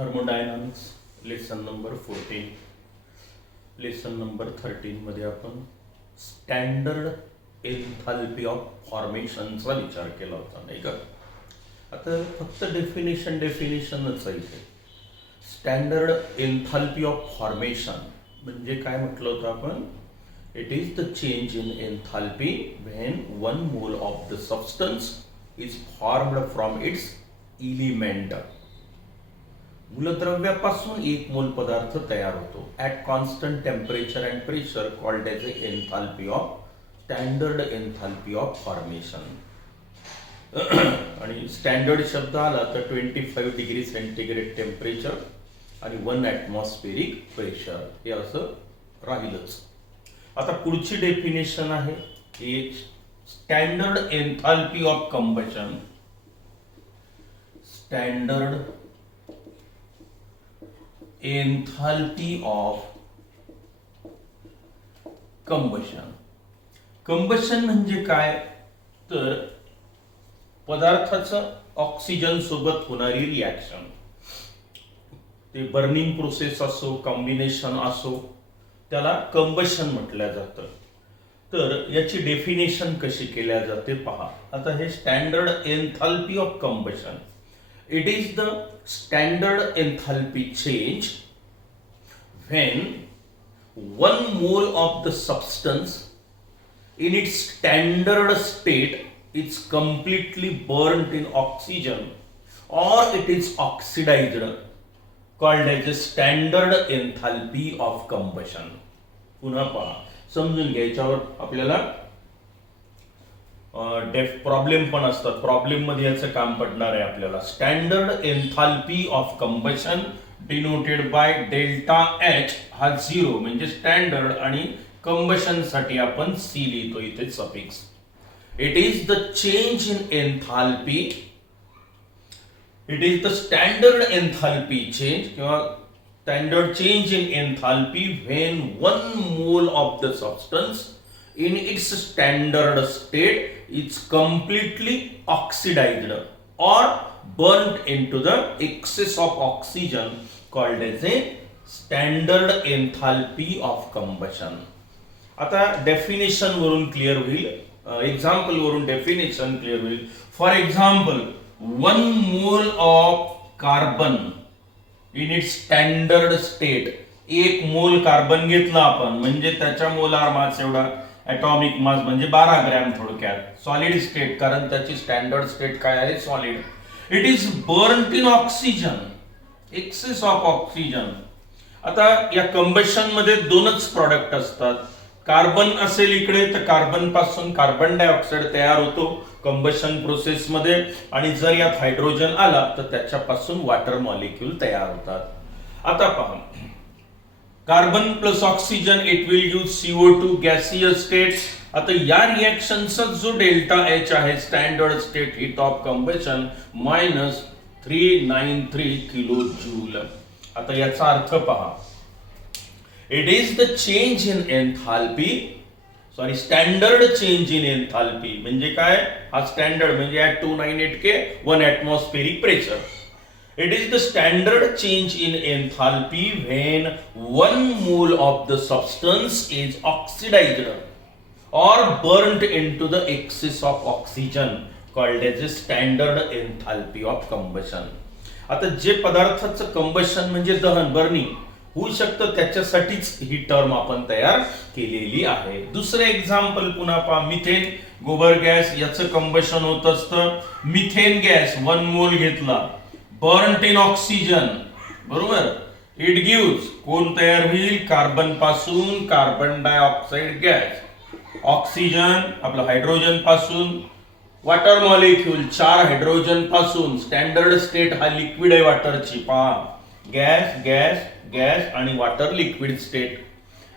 Thermodynamics lesson number 14. Lesson number 13 मध्ये आपण standard enthalpy of फॉर्मेशनचा विचार केला होता, नाही का? आता फक्त डेफिनेशनच आहे इथे. स्टँडर्ड एन्थाल्पी ऑफ फॉर्मेशन म्हणजे काय म्हटलं होतं आपण? It is the change in enthalpy when 1 mole of the substance is formed from its element. मूलद्रव्यापासून 1 मोल पदार्थ तयार होतो at constant temperature and pressure, called as enthalpy of standard enthalpy of formation. आणि स्टँडर्ड शब्द आला तर 25 degree centigrade temperature आणि 1 atmospheric pressure हे असं राहिलंच. आता पुढची डेफिनेशन आहे एक standard enthalpy of combustion. Standard enthalpy of combustion. Combustion म्हणजे काय? तर पदार्थाचं ऑक्सिजन सोबत होणारी रिॲक्शन, ते बर्निंग प्रोसेस असो, कॉम्बिनेशन असो, त्याला कंबशन म्हटलं जातं. तर याची डेफिनेशन कशी केल्या जाते पहा. आता हे standard enthalpy of combustion, it is the standard enthalpy change when 1 mole of the substance in its standard state is completely burnt in oxygen or it is oxidized, called as a standard enthalpy of combustion. पुन्हा पहा, समजून घ्यायच्यावर आपल्याला problem पण असतात. Problem मध्ये याचं काम पडणार आहे आपल्याला. Standard enthalpy of combustion denoted by delta H हा 0 म्हणजे स्टँडर्ड, आणि कंबशन साठी आपण सी लिहितो इथे suffix. It is the change in enthalpy, it is the standard enthalpy change किंवा standard change in enthalpy when 1 mole of the substance in its standard state is completely oxidized or burnt into the excess of oxygen, called as a standard enthalpy of combustion. आता definition वरून clear होईल, example वरून definition clear होईल. For example 1 mole of carbon in its standard state. 1 mole carbon घेतला आपण म्हणजे त्याच्या molar mass एवढा, ॲटॉमिक मास म्हणजे 12 ग्रॅम थोडक्यात. सॉलिड स्टेट, कारण त्याची स्टँडर्ड स्टेट काय आहे? Solid. It is burned in oxygen, excess of oxygen. आता या कंबशन मध्ये 2च प्रॉडक्ट असतात. कार्बन असेल इकडे तर कार्बन पासून कार्बन डायऑक्साईड तयार होतो कंबशन प्रोसेस मध्ये, आणि जर यात हायड्रोजन आला तर त्याच्यापासून वॉटर मॉलिक्यूल तयार होतात. आता पहा, carbon plus oxygen it will give CO2 gaseous state. आता या रिएक्शनचा जो डेल्टा एच आहे standard state heat of combustion -393 kilo joule. आता याचा अर्थ पहा, it is the change in enthalpy, sorry standard change in enthalpy म्हणजे काय? हा स्टँडर्ड म्हणजे at 298 K 1 atmospheric pressure. It is the standard change in enthalpy when 1 mole of the substance is oxidized or burnt into the excess of oxygen, called as a standard enthalpy of combustion. आता जे पदार्थाचं combustion म्हणजे दहन, burning होऊ शकतं, त्याच्यासाठीच ही term आपण तयार केलेली आहे. दुसरे एक्झाम्पल पुन्हा पहा. मिथेन, गोबर गॅस, याचं कंबशन होत असतं. मिथेन गॅस 1 मोल घेतला, बर्न्ट इन ऑक्सिजन, बरोबर. इट गिव्स, कोण तयार होईल? कार्बन पासून कार्बन डायऑक्साईड गॅस, ऑक्सिजन आपलं हायड्रोजन पासून वॉटर मॉलिक्यूल 4 हायड्रोजन पासून. स्टँडर्ड स्टेट हा लिक्विड आहे वॉटरची, पहा गॅस गॅस गॅस आणि वॉटर लिक्विड स्टेट.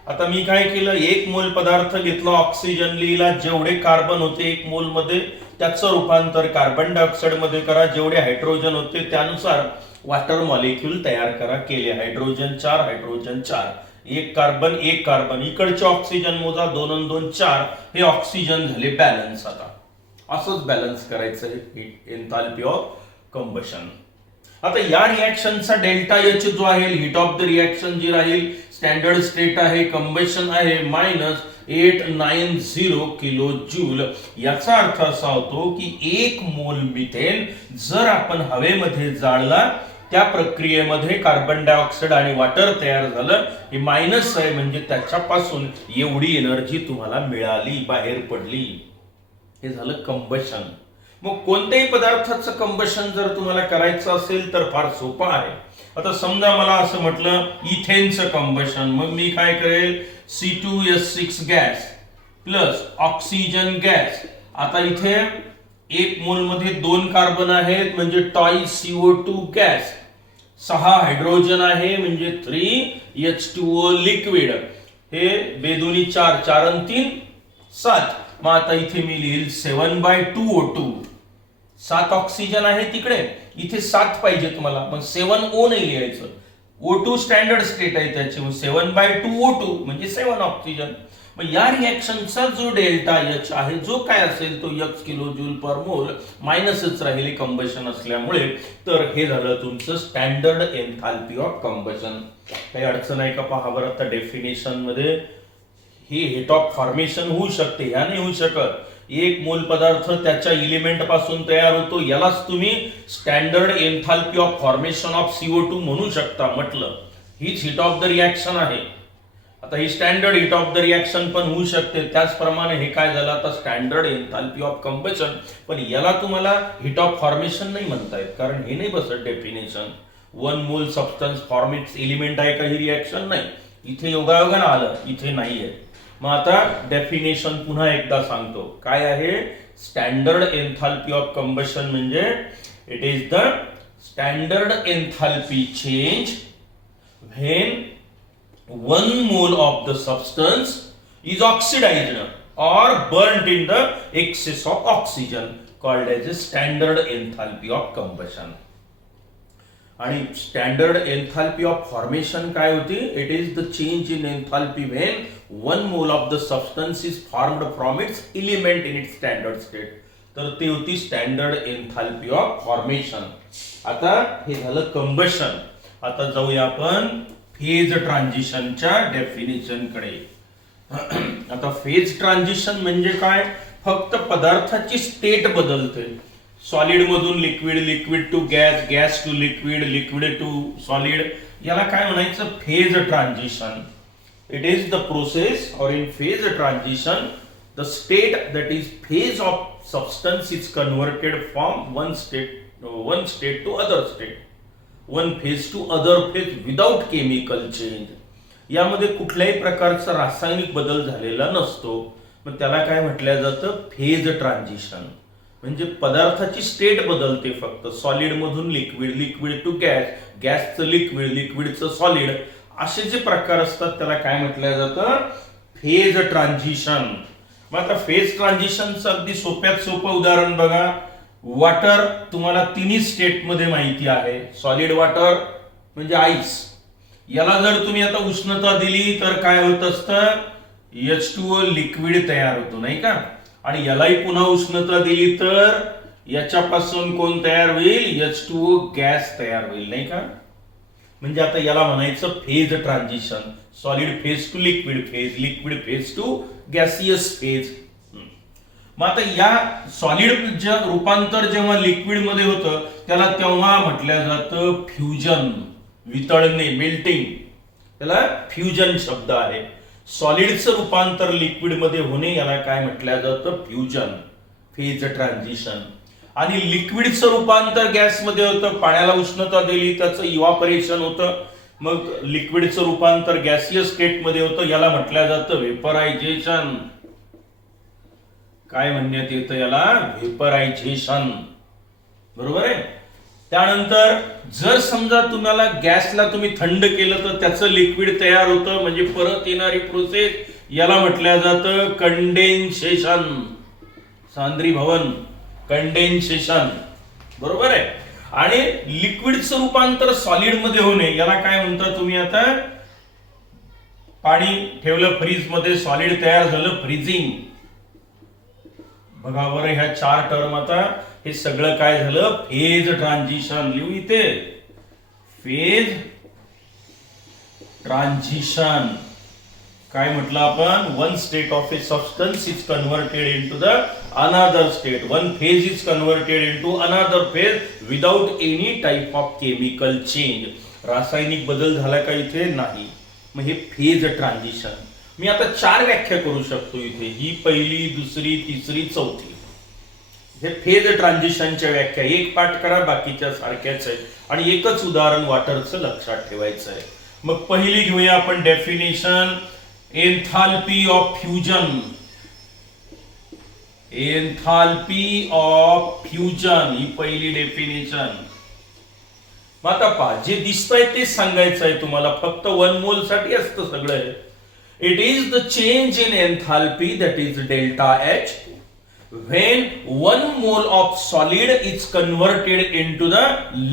आता मी काय केलं, 1 मोल पदार्थ घेतला, ऑक्सिजन लिहिला, जेवढे कार्बन होते 1 मोल मध्ये त्याचं रूपांतर कार्बन डायऑक्साईड मध्ये करा, जेवढे हायड्रोजन होते त्यानुसार वॉटर मॉलिक्यूल तयार करा. केले हायड्रोजन 4 हायड्रोजन 4, 1 कार्बन 1 कार्बन, इकडचे ऑक्सिजन मोजा, 2 आणि 2 4, हे ऑक्सिजन झाले बॅलन्स. आता असंच बॅलन्स करायचं आहे एन्थाल्पी ऑफ कंबशन. आता या रिॲक्शनचा डेल्टा एच जो आहे, हीट ऑफ द रिॲक्शन जी राहील, स्टँडर्ड स्टेट आहे, कंबशन आहे, -890 किलो जूल. याचा अर्थ असा होतो की 1 मोल मिथेन जर आपण हवेमध्ये जाळला, त्या प्रक्रियेमध्ये कार्बन डायऑक्साईड आणि वॉटर तयार झालं, हे मायनस आहे, म्हणजे त्याच्यापासून एवढी एनर्जी तुम्हाला मिळाली, बाहेर पडली. हे झालं कंबशन. मग कोणत्याही पदार्थाचं कंबशन जर तुम्हाला करायचं असेल तर फार सोपं आहे. आता समजा मला असं म्हटलं इथेनचं कंबशन, मग मी काय करेल, C2H6 gas plus oxygen gas. आता इथे 1 मोल मध्ये 2 कार्बन आहेत म्हणजे TiCO2 गॅस, 6 हायड्रोजन आहे म्हणजे 3H2O लिक्विड. हे बेदोनी 4, 4 आणि 3 7. मग आता इथे मी लिहिल 7/2O2. 7 ऑक्सिजन आहे तिकडे, इथे 7 पाहिजे तुम्हाला, मग 7O नाही लिहायचं. O2 स्टँडर्ड स्टेट आहे त्याची, 7/2O2 म्हणजे 7 ऑक्सिजन. मग या रिॲक्शनचा जो डेल्टा एच आहे, जो काय असेल तो x किलो जूल पर मोल, मायनसच राहिले कंबशन असल्यामुळे. तर हे झालं तुमचं स्टँडर्ड एन्थाल्पी ऑफ कंबशन. काही अडचण आहे का पहा बरं. आता डेफिनेशन मध्ये ही हीट ऑफ फॉर्मेशन होऊ शकते, या नाही होऊ शकत. 1 मोल पदार्थ त्याच्या इलिमेंट पासून तयार होतो, यालाच तुम्ही standard enthalpy of formation of CO2 म्हणू शकता. म्हटलं हीच हीट ऑफ द रिॲक्शन आहे. आता ही standard heat of the reaction पण होऊ शकते. त्याचप्रमाणे हे काय झालं, आता स्टँडर्ड एन्थाल्पी ऑफ कंबशन, पण याला तुम्हाला हीट ऑफ फॉर्मेशन नाही म्हणता येत, कारण हे नाही बसत डेफिनेशन. 1 मोल सबस्टन्स फॉर्म इट्स एलिमेंट आहे का ही रिॲक्शन? नाही. इथे योगायोगानं आलं, इथे नाहीये. मग आता डेफिनेशन पुन्हा एकदा सांगतो, काय आहे स्टँडर्ड एन्थाल्पी ऑफ कंबशन म्हणजे it is the standard enthalpy change when 1 mole of the substance is oxidized or burnt in the excess of oxygen, called as a standard enthalpy of combustion. आणि standard enthalpy of formation काय होती? It is the change in enthalpy when 1 mole of the substance is formed from its element in its standard state. तर ते होती standard enthalpy of formation. आता हे झालं combustion. आता जाऊया आपण फेज ट्रान्झिशनच्या डेफिनेशन कडे. आता फेज ट्रान्झिशन म्हणजे काय? फक्त पदार्थाची स्टेट बदलते. सॉलिड मधून liquid, liquid to gas, gas to liquid, liquid to solid. याला काय म्हणायचं? Phase transition. It is the process और in phase transition the state that is phase of substance is converted from one state to other state, one phase to other phase without chemical change. यामध्ये कुठल्याही प्रकारचा रासायनिक बदल झालेला नसतो. मग त्याला काय म्हटलं जातं? Phase transition. म्हणजे पदार्थाची स्टेट बदलते फक्त. सॉलिड मधून लिक्विड, लिक्विड टू गॅस, गॅसचं लिक्विड, लिक्विडचं सॉलिड, असे जे प्रकार असतात त्याला काय म्हटलं जातं? Phase transition. मग आता फेज ट्रान्झिशनचं अगदी सोप्यात सोपं उदाहरण बघा. वॉटर तुम्हाला तिन्ही स्टेट मध्ये माहिती आहे. सॉलिड वॉटर म्हणजे आईस. याला जर तुम्ही आता उष्णता दिली तर काय होत असतं? H2O लिक्विड तयार होतो, नाही का? आणि यालाही पुन्हा उष्णता दिली तर याच्यापासून कोण तयार होईल? H2O गॅस तयार होईल, नाही का? म्हणजे आता याला म्हणायचं phase transition. Solid phase two liquid phase, liquid phase two gaseous phase. मग आता या सॉलिड रूपांतर जेव्हा लिक्विड मध्ये होतं त्याला तेव्हा म्हटलं जातं फ्युजन, वितळणे, मेल्टिंग. त्याला फ्युजन शब्द आहे. सॉलिडचं रूपांतर लिक्विड मध्ये होणे याला काय म्हटलं जातं? Fusion, phase transition. आणि लिक्विडचं रूपांतर गॅसमध्ये होतं. पाण्याला उष्णता दिली त्याचं इव्हापोरेशन होतं. मग लिक्विडचं रूपांतर गॅसियस स्टेट मध्ये होतं. याला म्हटलं जातं व्हेपरायझेशन. काय म्हणण्यात येतं याला? व्हेपरायझेशन. बरोबर आहे. त्यानंतर जर समजा तुम्हाला गॅसला तुम्ही थंड केलं तर त्याचं लिक्विड तयार होतं. म्हणजे परत येणारी प्रोसेस याला म्हटलं जातं कंडेन्सेशन. सांद्रीभवन, कंडेन्सेशन. बरोबर आहे. आणि लिक्विडचं रूपांतर सॉलिड मध्ये होणे याला काय म्हणता तुम्ही? आता पाणी ठेवलं फ्रीज मध्ये, सॉलिड तयार झालं, फ्रीजिंग. बघा बरं ह्या 4 टर्म आता हे सगळं काय झालं, फेज ट्रान्झिशन. लिहू इथे, फेज ट्रान्झिशन. काय म्हटलं आपण, one state of A substance is converted into the another state, one phase is converted into another phase without any type of chemical change. रासायनिक बदल झाला का इथे, नाही. मग हे फेज ट्रान्झिशन. मी आता 4 व्याख्या करू शकतो इथे, ही पहिली, दुसरी, तिसरी, चौथी. हे फेज ट्रान्झिशनच्या व्याख्या एक पाठ करा, बाकीच्या सारख्याच आहेत. आणि एकच उदाहरण वॉटरचं लक्षात ठेवायचं आहे. मग पहिली घेऊया आपण definition, enthalpy of fusion. Enthalpy of fusion ही पहिली डेफिनेशन. मग आता पहा, जे दिसतंय ते सांगायचं आहे तुम्हाला, फक्त 1 मोल साठी असतं सगळं. It is the change in enthalpy that is delta H when 1 mole of solid is converted into the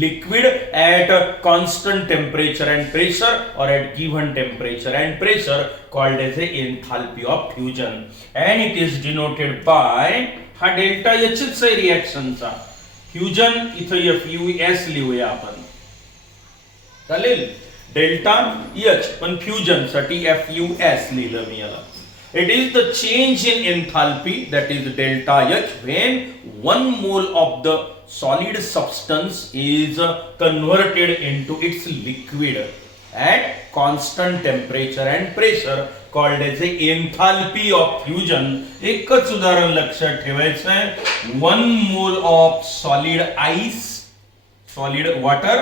liquid at a constant temperature and pressure or at given temperature and pressure, called as a enthalpy of fusion, and it is denoted by हा delta H चा रिएक्शनचा. Fusion इथं FUS लिहूया आपण, चालेल. Delta H पण fusion साठी FUS लिहिलं मी याला. It is the change in enthalpy, that is delta H, when 1 mole of the solid substance is converted into its liquid at constant temperature and pressure, called as a enthalpy of fusion. एकच उदाहरण लक्षात ठेवायचं आहे. 1 mole of solid ice, solid water,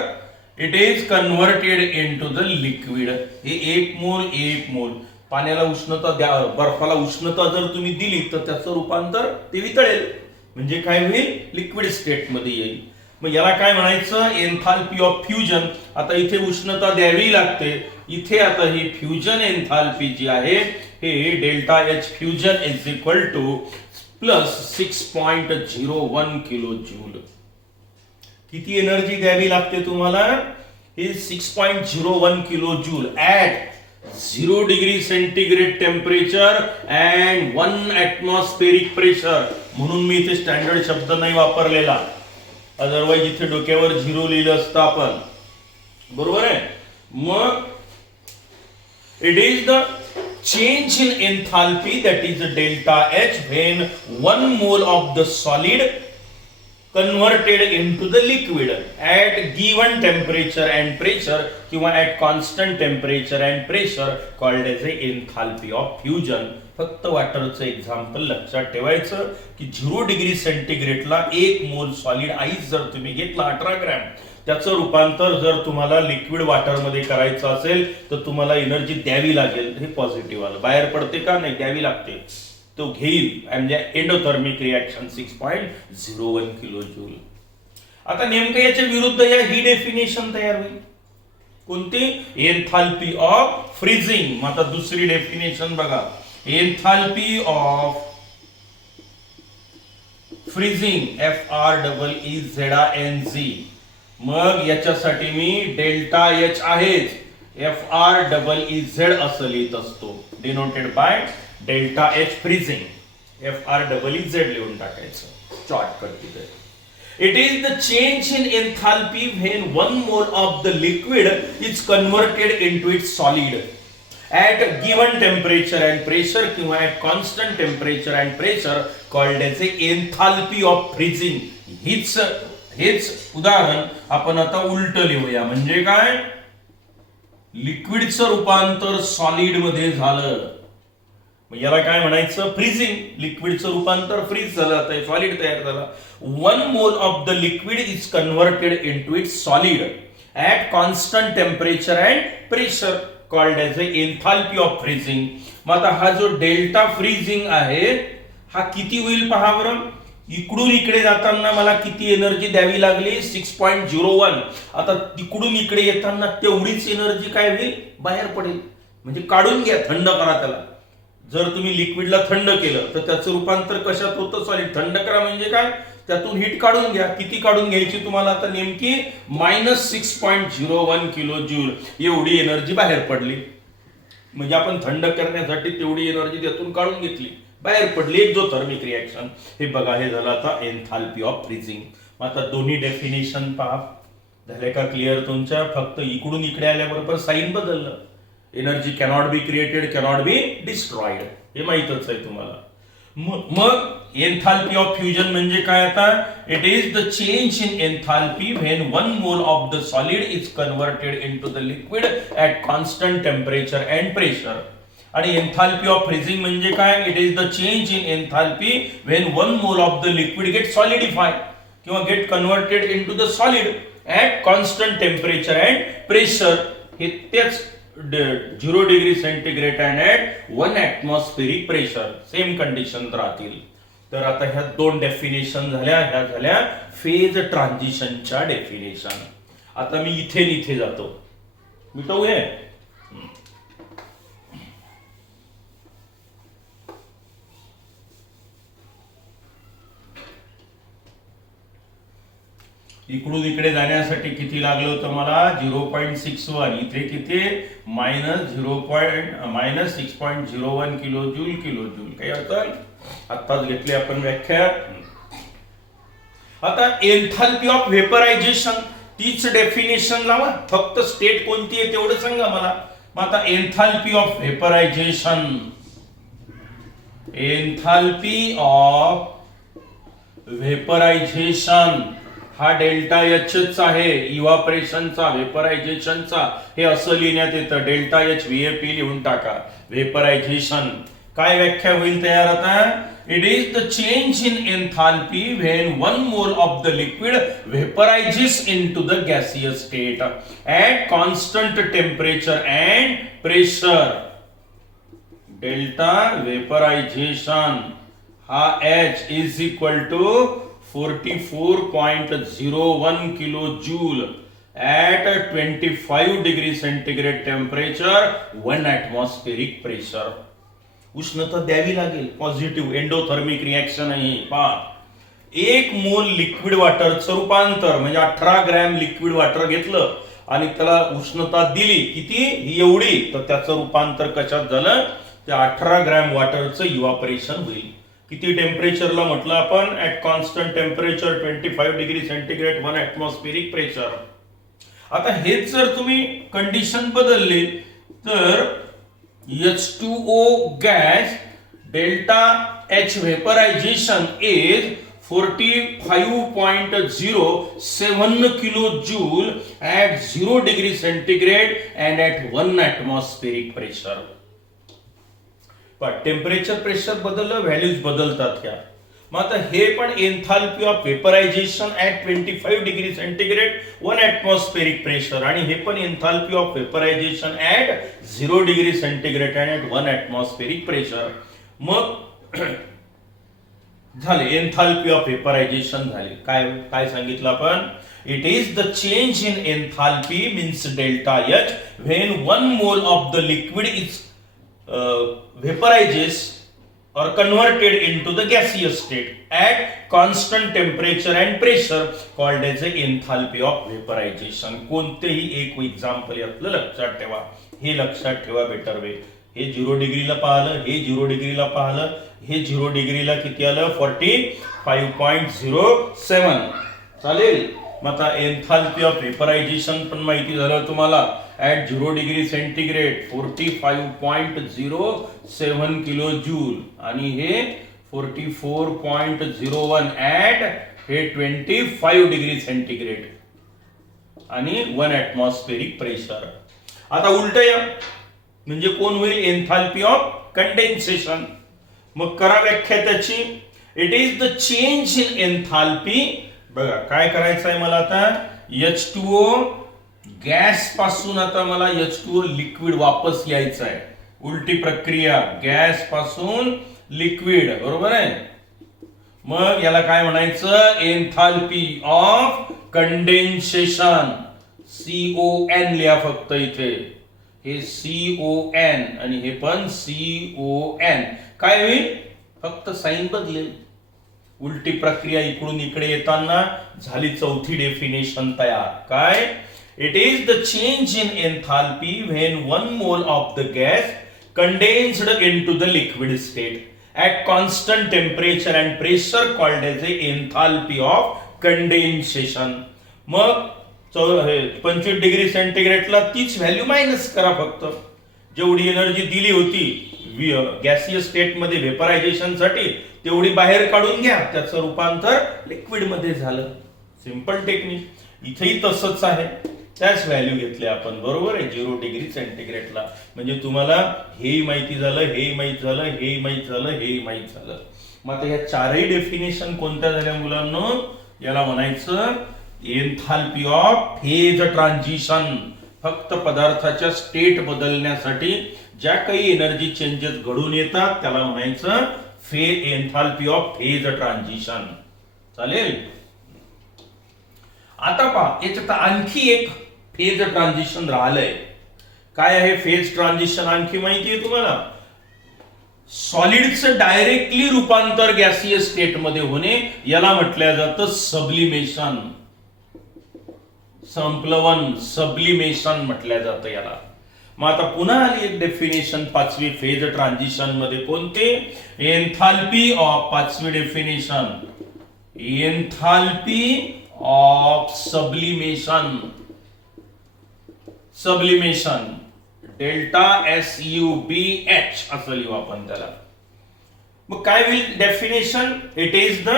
it is converted into the liquid. हे 1 मोल. पाण्याला उष्णता द्या, बर्फाला उष्णता जर तुम्ही दिली तर त्याचं रूपांतर ते वितळेल, म्हणजे काय होईल, लिक्विड स्टेट मध्ये येईल. मग याला काय म्हणायचं, एन्थाल्पी ऑफ फ्युजन. आता इथे उष्णता द्यावी लागते, इथे आता ही फ्युजन एन्थाल्पी जी आहे हे delta H fusion is equal two plus 6.01 kilo joule. किती एनर्जी द्यावी लागते तुम्हाला, हे 6.01 kilo joule at 0 degree centigrade temperature and 1 atmospheric pressure. म्हणून मी इथे स्टँडर्ड शब्द नाही वापरलेला, अदरवाईज इथे डोक्यावर 0 लिहिलं असतं आपण, बरोबर आहे. मग it is the change in enthalpy that is delta H when 1 mole of the solid converted into the liquid at given temperature and pressure किंवा at constant temperature and pressure, called as a enthalpy of fusion. फक्त वॉटरचं example लक्षात ठेवायचं की 0 degree सेंटीग्रेडला 1 मोल solid ice जर तुम्ही घेतला 18 gram, त्याचं रूपांतर जर तुम्हाला लिक्विड वॉटर मध्ये करायचं असेल तर तुम्हाला एनर्जी द्यावी लागेल. हे पॉझिटिव्ह आलं, बाहेर पडते का नाही, द्यावी लागते, तो घेईल. म्हणजे एंडोथर्मिक रिएक्शन 6.01 किलो जूल. आता नेमकं याच्या विरुद्ध या ही डेफिनेशन तयार होईल, कोणती, एन्थाल्पी ऑफ फ्रीजिंग. मग आता दुसरी डेफिनेशन बघा, एन्थाल्पी ऑफ फ्रीजिंग FREEZING. मग याच्यासाठी मी डेल्टा एच आहेच, FREEZ असं लिहित असतो, denoted by delta H freezing, FREEZ लिहून टाकायचं शॉर्टकट तिथे. It is the change in enthalpy when 1 mole of the liquid is converted into its solid at given temperature and pressure किंवा at constant temperature and pressure, called as a enthalpy of freezing. हेच उदाहरण आपण आता उलट लिहूया. म्हणजे काय, लिक्विडचं रूपांतर सॉलिड मध्ये झालं, मग याला काय म्हणायचं, फ्रीजिंग. लिक्विडचं रूपांतर फ्रीज झालं, आता सॉलिड तयार झाला. 1 mole of the liquid is converted into its solid at constant temperature and pressure, called as a enthalpy of freezing. मग आता हा जो डेल्टा फ्रीजिंग आहे हा किती होईल पहा बरं. इकडून इकडे जाताना मला किती एनर्जी द्यावी लागली, 6.01. आता तिकडून इकडे येताना तेवढीच एनर्जी काय होईल, बाहेर पडेल. म्हणजे काढून घ्या, थंड करा त्याला. जर तुम्ही लिक्विडला थंड केलं तर त्याचं रूपांतर कशात होतं, सॉलिड. थंड करा म्हणजे काय, त्यातून हीट काढून घ्या. किती काढून घ्यायची तुम्हाला आता नेमकी, -6.01 किलो जूल एवढी एनर्जी बाहेर पडली. म्हणजे आपण थंड करण्यासाठी तेवढी एनर्जी त्यातून काढून घेतली. बाहेर पडली एक्झोथर्मिक रिॲक्शन. हे बघा, हे झालं आता एन्थाल्पी ऑफ फ्रीजिंग. आता दोन्ही डेफिनेशन पहा. झाले का क्लिअर तुमच्या? फक्त इकडून इकडे आल्याबरोबर साईन बदललं. Energy cannot be created, cannot be destroyed, हे माहितच आहे तुम्हाला. मग एन्थाल्पी ऑफ फ्युजन म्हणजे काय? आता it is the change in enthalpy when 1 mole of the solid is converted into the liquid at constant temperature and pressure. आणि enthalpy of freezing म्हणजे काय? It is the change in enthalpy when 1 mole of the liquid get solidify किंवा get converted into the solid at constant temperature and pressure. हे तेच 0 degree centigrade and at 1 atmospheric pressure, same condition राहतील. तर आता ह्या दोन definition झाल्या. ह्या झाल्या फेज ट्रान्झिशनच्या डेफिनेशन. आता मी इथे जातो, मिटवू हे. इकडून इकडे जाण्यासाठी किती लागलं होतं मला? 0.61. इथे किती? -6.01 किलो जूल. काही अडचण? आत्ताच घेतली आपण व्याख्या. आता एन्थाल्पी ऑफ व्हेपरायझेशन तीच डेफिनेशन लावा, फक्त स्टेट कोणती आहे तेवढं सांगा मला. मग आता enthalpy of vaporisation, enthalpy of व्हेपरायझेशन हा डेल्टा एच आहे, इव्हापरेशनचा, व्हेपरायझेशनचा. हे असं लिहिण्यात येतं, डेल्टा एच व्हीएपी लिहून टाका. व्हेपरायझेशन काय व्याख्या होईल तयार आता? It is the change in enthalpy when 1 mole of the liquid vaporises into the gaseous state at constant temperature and pressure. Delta vaporisation हा H is equal to 44.01 kilo joule at 25 degree centigrade temperature, 1 atmospheric pressure. उष्णता द्यावी लागेल. Positive endothermic reaction आहे. पहा, 1 मोल liquid वॉटरचं रूपांतर म्हणजे 18 gram liquid water घेतलं आणि त्याला उष्णता दिली किती? ही एवढी. तर त्याचं रूपांतर कशात झालं? त्या 18 ग्रॅम वॉटरचं इव्हापरेशन होईल. किती टेम्परेचरला म्हटलं आपण? At constant temperature 25 degree centigrade, 1 atmospheric pressure. आता हेच जर तुम्ही कंडिशन बदलली तर H2O gas delta H vaporisation is 45.07 kilo joule at 0 degree centigrade and at 1 atmospheric pressure. पण टेम्परेचर प्रेशर बदललं, व्हॅल्यूज बदलतात ह्या. मग आता हे पण enthalpy of vaporisation at 25 degree centigrade, 1 atmospheric pressure. आणि हे पण enthalpy of vaporisation at 0 degree centigrade and at 1 atmospheric pressure. मग झाले एन्थाल्पी ऑफ व्हेपरायझेशन झाले. काय सांगितलं आपण? It is the change in enthalpy means delta H when 1 mole of the liquid is vaporizes or converted into the gaseous state at constant temperature and pressure called as a enthalpy of vaporization. कोणतेही एक example यातलं लक्षात ठेवा. हे लक्षात ठेवा better way. हे 0 डिग्रीला पाहिलं, हे 0 डिग्रीला पाहिलं, हे 0 डिग्रीला किती आलं? 45.07. चालेल. मग आता एन्थाल्पी ऑफ व्हेपरायझेशन पण माहिती झालं तुम्हाला. At 0 degree centigrade 45.07 kilo joule आणि हे 44.01 ऍट हे 25 डिग्री सेंटीग्रेड आणि 1 ऍटमॉस्फेरिक प्रेशर. आता उलट या म्हणजे कोण होईल? Enthalpy of condensation. मग करा व्याख्या त्याची. It is the change in enthalpy. बघा काय करायचं आहे मला आता? H2O गॅस पासून आता मला H2O लिक्विड वापस यायचं आहे. उलटी प्रक्रिया, गॅस पासून लिक्विड, बरोबर आहे. मग याला काय म्हणायचं? Enthalpy of condensation. CON लिहा फक्त इथे. हे CON आणि हे पण CON. काय होईल? फक्त साइन बदलेल. उलटी प्रक्रिया इकडून इकडे येताना झाली चौथी डेफिनेशन तयार. काय? It is the change in enthalpy when 1 mole of the gas condensed into the liquid state at constant temperature and pressure called as a enthalpy of condensation. मग 25 डिग्री सेंटीग्रेडला तीच व्हॅल्यू मायनस करा फक्त. जेवढी energy दिली होती gaseous state मध्ये व्हेपरायझेशन साठी तेवढी बाहेर काढून घ्या, त्याचं रूपांतर लिक्विड मध्ये झालं. Simple technique. इथेही तसंच आहे, त्याच व्हॅल्यू घेतल्या आपण, बरोबर आहे, 0 डिग्री सेंटीग्रेडला. म्हणजे तुम्हाला हेही माहिती झालं, हेही माहित झालं, हेही माहित झालं, हेही माहित झालं. मग आता ह्या चारही डेफिनेशन कोणत्या झाल्या मुलांनो? याला म्हणायचं एन्थाल्पी ऑफ फेज ट्रान्झिशन. फक्त पदार्थाच्या स्टेट बदलण्यासाठी ज्या काही एनर्जी चेंजेस घडून येतात त्याला म्हणायचं एन्थाल्पी ऑफ फेज ट्रान्झिशन. चालेल. आता पहा, याच्यात आणखी एक फेज ट्रान्झिशन राहिलंय. काय आहे फेज ट्रान्झिशन? आणखी माहिती आहे तुम्हाला? सॉलिडचं डायरेक्टली रूपांतर गॅसियस स्टेट मध्ये होणे याला म्हटलं जातं सब्लिमेशन. संप्लवन, सब्लिमेशन म्हटलं जातं याला. मग आता पुन्हा आली एक डेफिनेशन पाचवी फेज ट्रान्झिशन मध्ये. कोणते? एन्थाल्पी ऑफ, पाचवी definition, enthalpy of sublimation. Sublimation delta SUBH असं लिहू आपण त्याला. मग काय होईल definition? It is the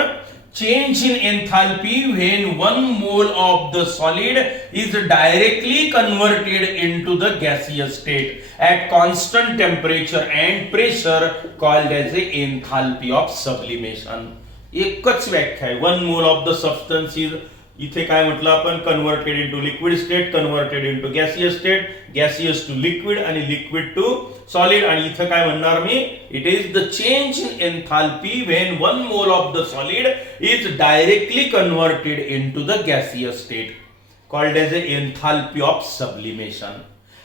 change in enthalpy when 1 mole of the solid is directly converted into the gaseous state at constant temperature and pressure called as a enthalpy of sublimation. एकच व्याख्या आहे. 1 mole of the substance is, इथे काय म्हटलं आपण? Converted into liquid state, converted into gaseous state, gaseous to liquid आणि liquid to solid. आणि इथं काय म्हणणार मी? It is the change in enthalpy when 1 mole of the solid is directly converted into the gaseous state called as a enthalpy of sublimation.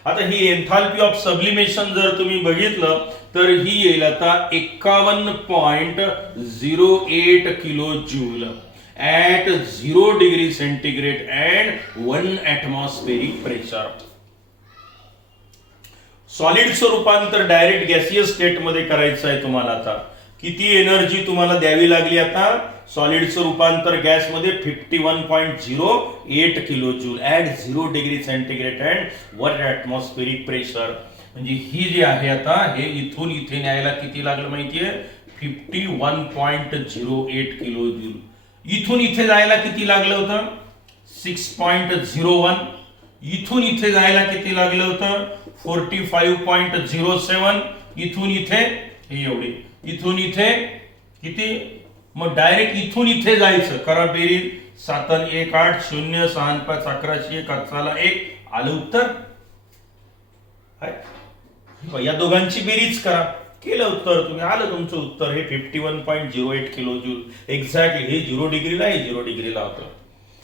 आता ही enthalpy of sublimation जर तुम्ही बघितलं तर ही येईल आता 51.08 kilo joule at 0 degree centigrade and 1 atmospheric pressure. सॉलिडचं रूपांतर direct gaseous state मध्ये करायचं आहे तुम्हाला. आता किती एनर्जी तुम्हाला द्यावी लागली? आता सॉलिडचं रूपांतर गॅस मध्ये 51.08 kilo joule at 0 degree centigrade and 1 atmospheric pressure. म्हणजे ही जी आहे आता, हे इथून इथे न्यायला किती लागलं माहितीये? 51.08 किलो जूल. इथून इथे जायला किती लागलं होतं? 6.01. इथून इथे जायला किती लागलं होतं? 45.07. इथून इथे हे एवढी, इथून इथे किती? मग डायरेक्ट इथून इथे जायचं. करा बेरीज. 7 1 8 0 6 5 11 1 आलं उत्तर. या दोघांची बेरीज करा. केलं उत्तर तुम्ही, आलं तुमचं उत्तर. हे 51.08 किलो जूल एक्झॅक्टली. हे 0 डिग्रीला, हे 0 डिग्रीला होतं.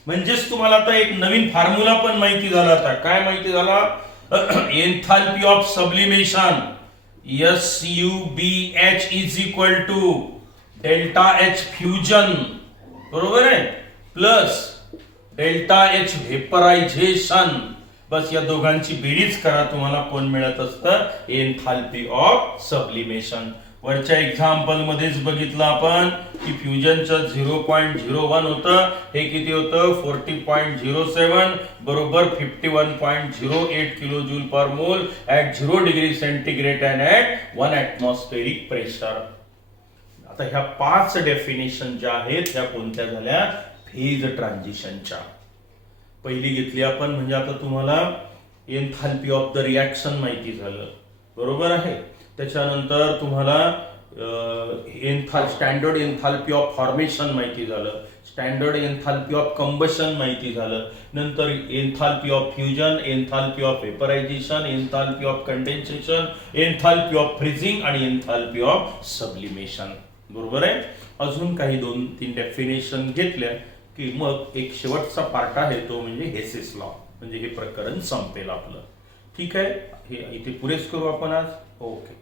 म्हणजेच तुम्हाला आता एक नवीन फॉर्म्युला पण माहिती झाला. आता काय माहिती झाला? Enthalpy of sublimation SUBH is equal to delta H fusion, बरोबर आहे, प्लस डेल्टा H व्हेपरायझेशन. बस या दोघांची बेरीज करा, तुम्हाला कोण मिळत असतं? Enthalpy of sublimation. वरच्या एक्झाम्पल मध्येच बघितलं आपण की फ्युजनचं 0.01 होतं. हे किती होतं? 40.07 बरोबर 51.08 किलो जूल पर मोल at 0 degree centigrade and at 1 atmospheric pressure. आता ह्या 5 डेफिनेशन ज्या आहेत त्या कोणत्या झाल्या? फेज ट्रान्झिशनच्या. पहिली घेतली आपण, म्हणजे आता तुम्हाला एन्थाल्पी ऑफ द रिॲक्शन माहिती झालं, बरोबर आहे. त्याच्यानंतर तुम्हाला स्टँडर्ड एन्थाल्पी ऑफ फॉर्मेशन माहिती झालं, स्टँडर्ड एन्थाल्पी ऑफ कंबशन माहिती झालं, नंतर enthalpy of fusion, enthalpy of vaporisation, enthalpy of condensation, enthalpy of freezing आणि एन्थाल्पी ऑफ सब्लिमेशन, बरोबर आहे. अजून काही 2-3 डेफिनेशन घेतल्या की मग एक शेवटचा पार्ट आहे तो म्हणजे हेसेस लॉ. म्हणजे हे प्रकरण संपेल आपलं. ठीक आहे, हे इथे पुरेच करू आपण आज. ओके.